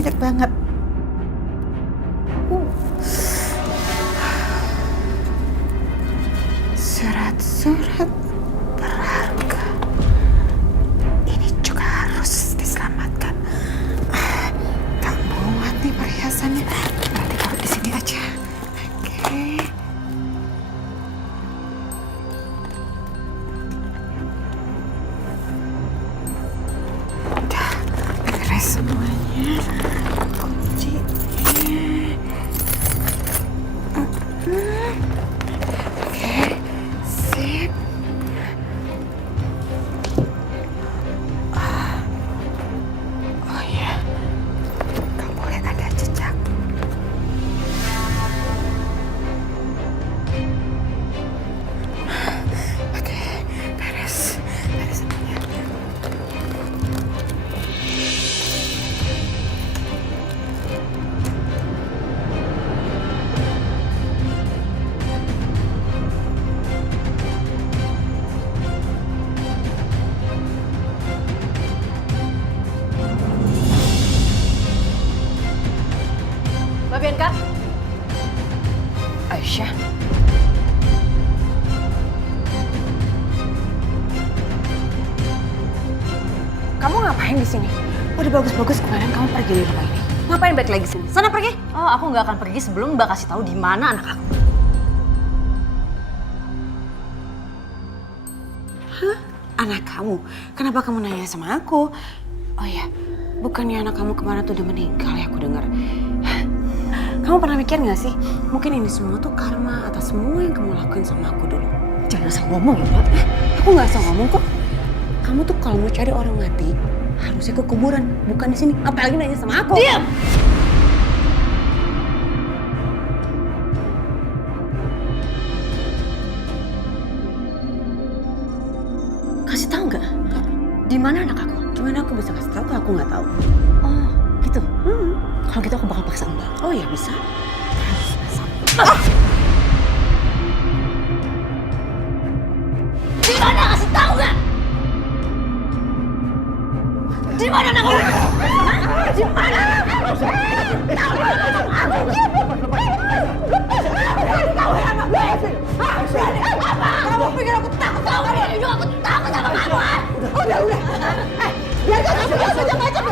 banyak banget. Surat-surat berharga. Ini juga harus diselamatkan. Tak muat nih perhiasannya. Nanti taruh di sini aja. Oke. Udah beres semuanya. Kuncinya. Oke, sip. Oh iya, gak boleh ada jejak. Oke, beres semuanya. Mbak Bianca? Aisyah? Kamu ngapain di sini? Udah bagus-bagus kemarin kamu pergi dari rumah ini. Ngapain balik lagi sini? Sana pergi. Oh, aku nggak akan pergi sebelum Mbak kasih tahu di mana anak aku. Hah? Anak kamu? Kenapa kamu nanya sama aku? Oh ya, bukannya anak kamu kemarin tuh udah meninggal ya aku dengar. Kamu pernah mikir gak sih? Mungkin ini semua tuh karma atas semua yang kamu lakuin sama aku dulu. Jangan asal ngomong ya, Mbak. Aku gak asal ngomong kok. Kamu tuh kalau mau cari orang mati, harusnya ke kuburan, bukan di sini. Apalagi nanya sama aku. Diam! Kasih tahu nggak? Di mana anak aku? Gimana aku bisa kasih tahu kalau aku nggak tahu? Oh, gitu. Kalau gitu aku bakal paksa Mbak. Oh ya bisa. Di mana kasih tahu nggak? Di mana anak aku? Di mana anak aku? Kamu pikir aku takut sama kamu? Ini juga aku takut sama kamu. Udah. Biarkan kamu gak saja macam.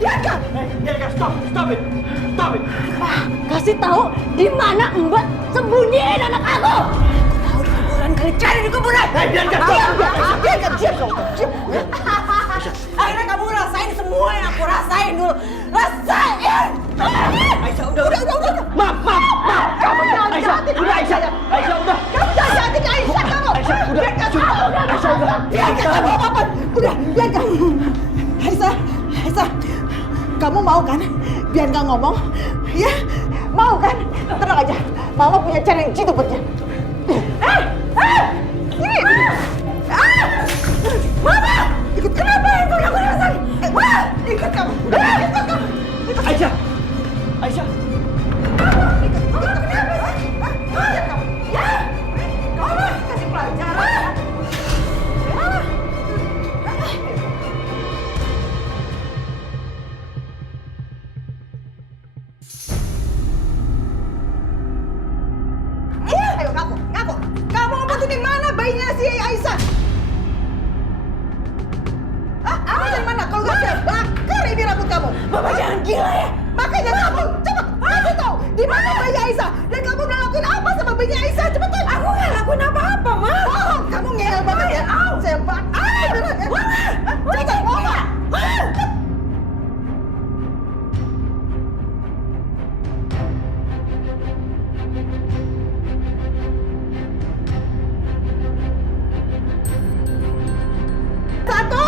Biarkan. Bianca, stop it. Kasih tahu di mana Mbak sembunyiin anak aku. Tahu di kuburan kali cari di kuburan. Bianca, Biarkan diam dong. Akhirnya kamu rasain semua yang aku rasain dulu. Rasain. Aisyah, udah. Maaf. Kamu jangan jahatin Aisyah. Aisyah, udah. Kamu jangan jahatin Aisyah kamu. Aisyah, udah. Biarkan Aisyah, udah. Biarkan kamu apa-apa. Udah, biarkan. Aisyah. Kamu mau kan? Biar nggak ngomong. Ya, mau kan? Tenang aja. Mama punya cara yang jitu buat dia. Ini. Mama! Ikut kenapa itu yang aku rasain? Ikut kamu. Ikut kamu. Aisyah. Kamu kenapa sih? Lihat kamu. Ya! Kamu kasih pelajaran. Ayo ngaku. Kamu mau di mana bayinya si Aisyah? Kamu dari mana? Kalau nggak saya bakar ini rambut kamu. Mama jangan gila ya. Makanya kamu cepat kasih tahu di mana bayi Aisyah dan kamu udah lakuin apa sama bayi Aisyah cepetan. Aku nggak lakuin apa-apa, Ma. Oh, kamu ngeyel banget ya. Saya bakar beneran ya. Cepetan, Mama. Satu.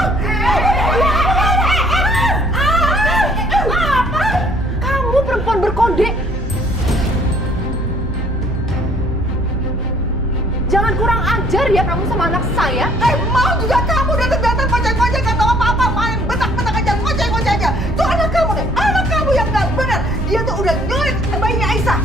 Kamu perempuan berkode. Jangan kurang ajar ya kamu sama anak saya. Mau juga kamu datang-datang kocek-kocek gak tahu apa-apa, main betak-betak aja, kocek-kocek aja. Itu anak kamu deh, anak kamu yang gak benar. Dia tuh udah nyulik bayinya Aisyah.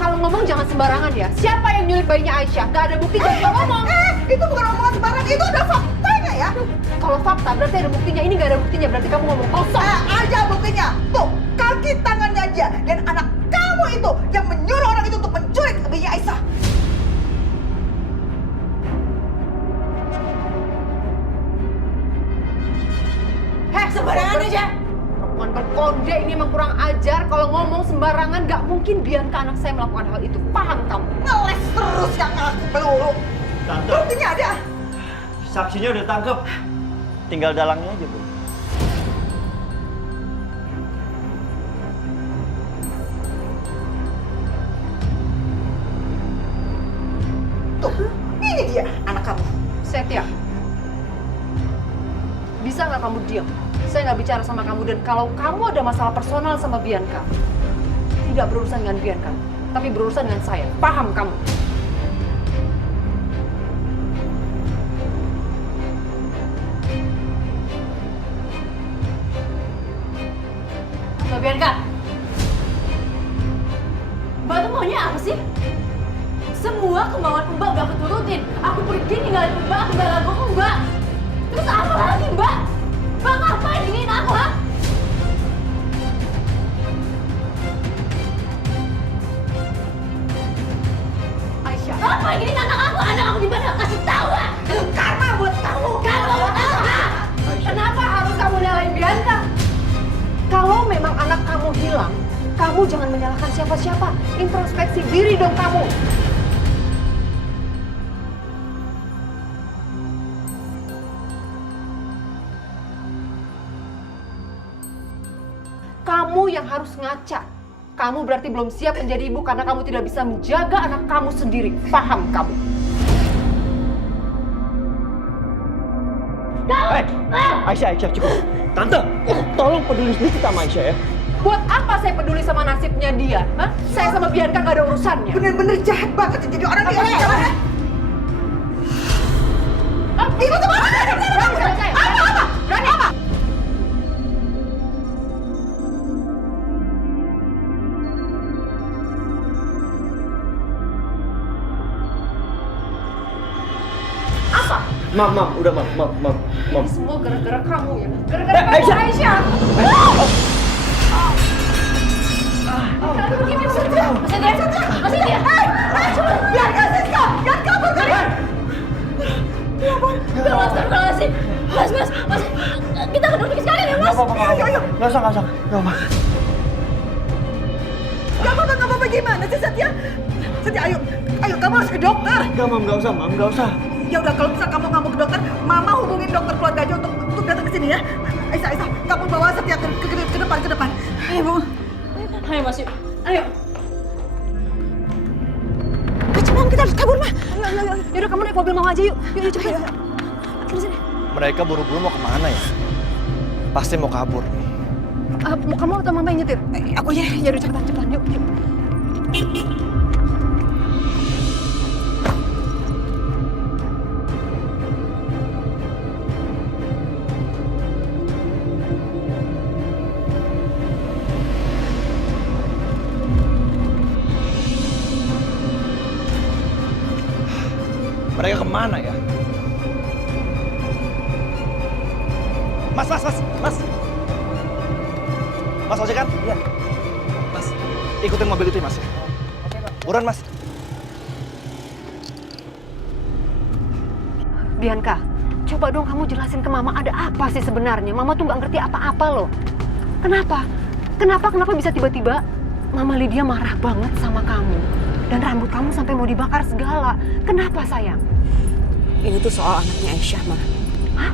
Kalau ngomong jangan sembarangan ya. Siapa yang nyulik bayinya Aisyah? Gak ada bukti, jangan ngomong. Itu bukan omongan sembarang, itu ada faktanya ya. Kalau fakta berarti ada buktinya. Ini nggak ada buktinya, berarti kamu ngomong kosong. Aja buktinya. Tuh, kaki tangannya dia. Dan anak kamu itu yang menyuruh orang itu untuk menculik bayinya Aisyah. Sembarangan aja. Perempuan berkonde ini emang kurang ajar. Kalau ngomong sembarangan nggak mungkin biarkan anak saya melakukan hal itu. Paham kamu? Ngeles terus yang aku peluru. Tante, Buktinya ada. saksinya udah tangkep. Tinggal dalangnya aja, Bu. Tuh, ini dia anak kamu. Setia, bisa nggak kamu diam? Saya nggak bicara sama kamu, dan kalau kamu ada masalah personal sama Bianca, tidak berurusan dengan Bianca, tapi berurusan dengan saya. Paham kamu? Mbak Bianca, Mbak tuh maunya apa sih? Semua kemauan Mbak udah aku turutin. Aku pergi ninggalin Mbak, aku bela Mbak. Terus apa lagi Mbak? Mbak ngapain giniin aku, ha? Aisyah, ngapain giniin anak aku? Anak aku di mana? Kasih tahu, ha? Itu karma buat kamu. Karma buat aku, ha? Kenapa harus kamu nyalain Bianca? Kalau memang anak kamu hilang, kamu jangan menyalahkan siapa-siapa. Introspeksi diri dong kamu. Kamu yang harus ngaca. Kamu berarti belum siap menjadi ibu karena kamu tidak bisa menjaga anak kamu sendiri. Paham kamu? Aisyah, cukup. Tante, tolong peduli sedikit sama Aisyah ya. Buat apa saya peduli sama nasibnya dia? Hah? Saya sama Bianca gak ada urusannya. Bener-bener jahat banget jadi orang kayak gini. Ibu tuh apa? Apa? Berani apa? Mam, udah mam. Ini semua gara-gara kamu ya. Gara-gara kamu, Aisyah. Aisyah. Begini, Mas Indra. Biarkan Siska! Jangan kabur kalian! Ya ampun, astagfirullahaladzim. Mas, kita ke dokter sekalian ya, Mas. Ayo. Nggak usah. Nggak apa. Gak apa-apa gimana sih Setia? Setia, ayo kamu harus ke dokter. Nggak, Mam, nggak usah. Ya udah kalau misal kamu nggak mau ke dokter, Mama hubungin dokter keluarga aja untuk datang ke sini ya. Aisyah, kamu bawa Setia ke depan. Ayo, Bu. Ayo, Mas, yuk. Ayo. Cepat, kita harus kabur, Mah. Ayo. Yaudah, kamu naik mobil Mama aja yuk. Yuk, cepet. Sini. Mereka buru-buru mau kemana ya? Pasti mau kabur. Kamu atau Mama yang nyetir? Aku aja. Ya udah, cepetan. Yuk. Mereka kemana ya? Mas. Mas ojek kan? Iya. Mas, ikutin mobil itu ya, Mas ya. Oke, Mas. Buruan, Mas. Bianca, coba dong kamu jelasin ke Mama ada apa sih sebenarnya. Mama tuh nggak ngerti apa-apa loh. Kenapa bisa tiba-tiba Mama Lydia marah banget sama kamu? Dan rambut kamu sampai mau dibakar segala. Kenapa, sayang? Ini tuh soal anaknya Aisyah, Ma. Hah?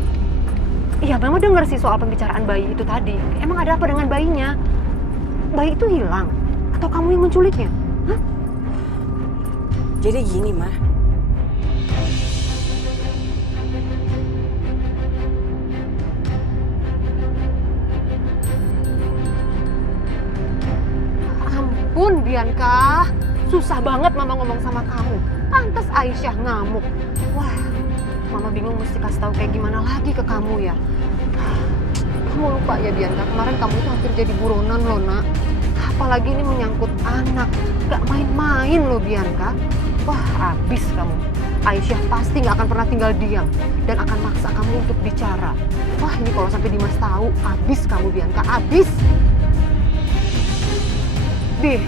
Iya, Mama denger sih soal pembicaraan bayi itu tadi. Emang ada apa dengan bayinya? Bayi itu hilang? Atau kamu yang menculiknya? Hah? Jadi gini, Ma. Ampun, Bianca. Susah banget Mama ngomong sama kamu. Pantes Aisyah ngamuk. Wah, Mama bingung mesti kasih tahu kayak gimana lagi ke kamu ya. Kamu lupa ya Bianca, kemarin kamu itu hampir jadi buronan loh, Nak. Apalagi ini menyangkut anak. Gak main-main loh Bianca. Wah, abis kamu. Aisyah pasti gak akan pernah tinggal diam dan akan maksa kamu untuk bicara. Wah, ini kalau sampai Dimas tahu, abis kamu Bianca, abis. Deh,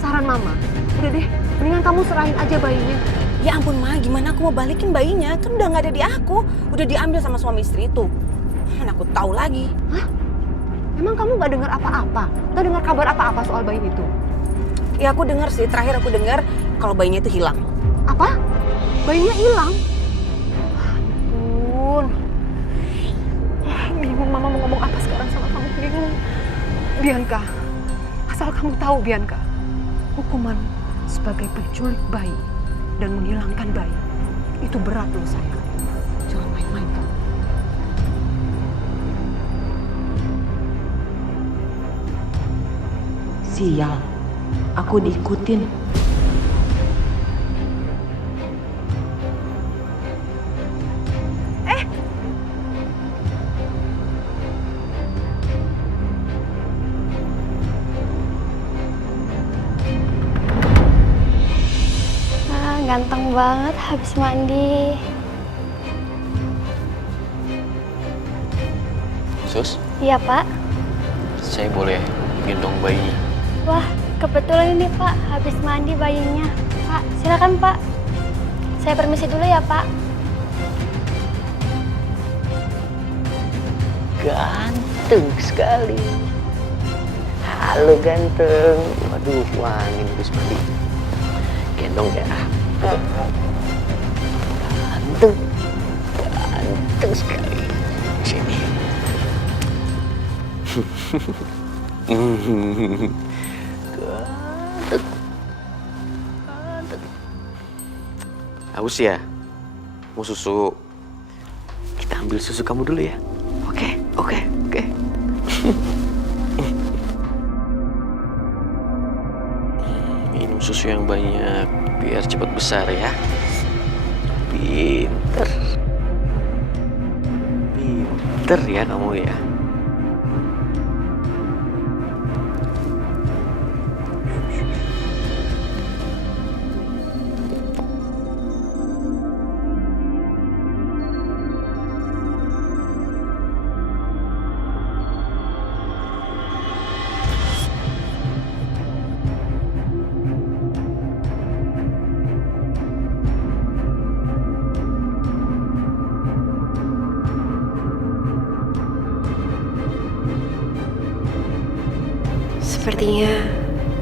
saran mama, udah deh, mendingan kamu serahin aja bayinya. Ya ampun Ma, gimana aku mau balikin bayinya? Kan udah nggak ada di aku, udah diambil sama suami istri itu. Mana aku tahu lagi. Hah? Emang kamu gak dengar apa-apa? Gak dengar kabar apa-apa soal bayi itu? Ya aku dengar sih, terakhir aku dengar kalau bayinya itu hilang. Apa? Bayinya hilang? Ampun. Bingung mama mau ngomong apa sekarang sama kamu, bingung. Bianca, asal kamu tahu Bianca, hukuman sebagai penculik bayi dan menghilangkan bayi itu berat loh sayang. Jangan main-main kamu. Sial, aku diikutin. Ganteng banget habis mandi. Sus, Iya, Pak. saya boleh gendong bayinya? Wah, kebetulan ini, Pak. Habis mandi bayinya. Pak, silakan, Pak. Saya permisi dulu ya, Pak. Ganteng sekali. Halo ganteng. Waduh, wangi habis mandi. Gendong ya. Ganteng. Ganteng sekali. Sini. Ganteng. Ganteng. Haus ya? Mau susu? Kita ambil susu kamu dulu ya. Oke. Minum susu yang banyak biar cepat besar ya. Pinter ya kamu ya. Sepertinya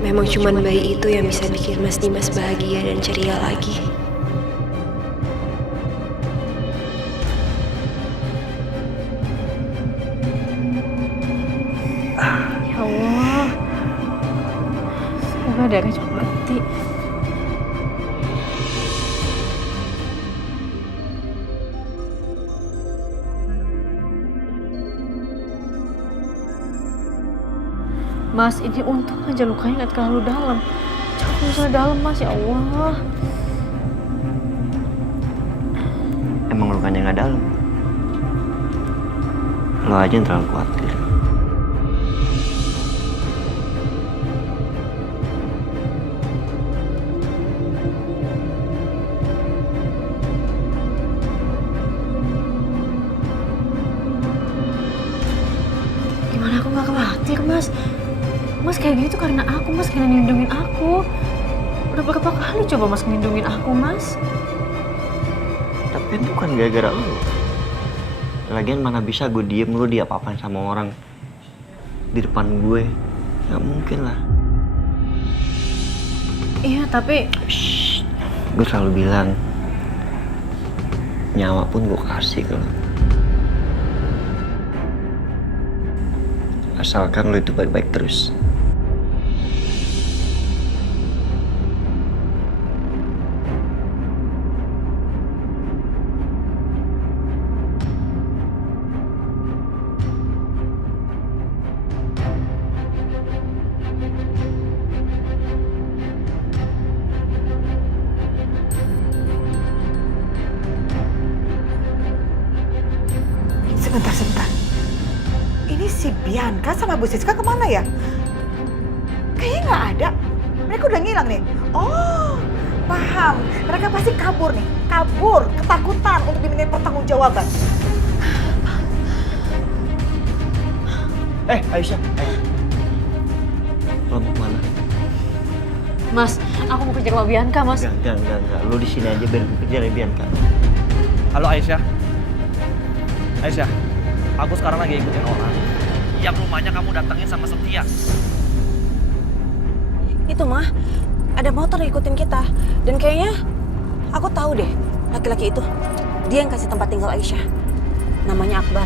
memang cuma bayi itu yang bisa bikin Mas Dimas bahagia dan ceria lagi. Ya Allah. Semoga ada yang cepat berhenti. Mas, ini untung aja lukanya nggak terlalu dalam. Jangan usah dalam, Mas, ya Allah. Emang lukanya nggak dalam. Lo aja yang terlalu khawatir. Gimana aku nggak khawatir, Mas? Mas kayak gini tuh karena aku, Mas, karena ngelindungin aku. Udah berapa kali coba Mas ngelindungin aku, Mas? Tapi itu kan gara-gara lo. Lagian mana bisa gue diem lo diapa-apain sama orang di depan gue. Gak mungkin lah. Iya, tapi... Shh, gue selalu bilang nyawa pun gue kasih ke lo. Asalkan lo itu baik-baik terus. Sebentar. Ini si Bianca sama Bu Siska kemana ya? Kayaknya nggak ada. Mereka udah ngilang nih. Oh, paham. Mereka pasti kabur nih. Kabur, ketakutan untuk dimintain pertanggungjawaban. Aisyah. Lo mau kemana? Mas, aku mau kejar Mbak Bianca, Mas. Enggak. Lo di sini aja biar gue kejar ya Bianca. Halo Aisyah. Aisyah, aku sekarang lagi ikutin orang yang rumahnya kamu datengin sama Setia. Itu mah, ada motor yang ikutin kita. Dan kayaknya aku tahu deh laki-laki itu. Dia yang kasih tempat tinggal Aisyah. Namanya Akbar.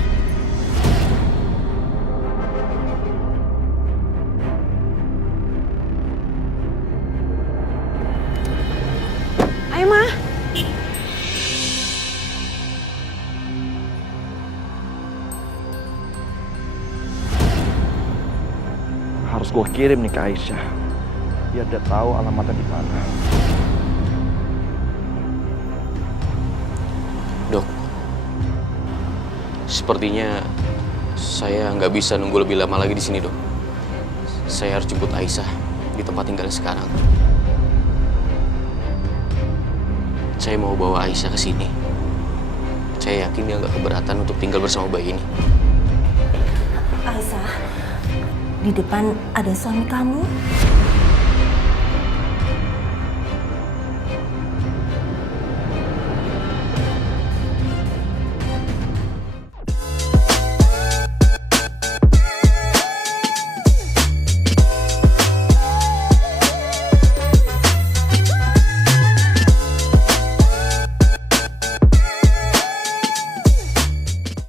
Ayo mah. Harus gue kirim nih ke Aisyah, biar dia tahu alamatnya di mana. Dok, sepertinya saya nggak bisa nunggu lebih lama lagi di sini, Dok. Saya harus jemput Aisyah di tempat tinggalnya sekarang. Saya mau bawa Aisyah ke sini. Saya yakin dia nggak keberatan untuk tinggal bersama bayi ini. Aisyah, di depan ada suami kamu.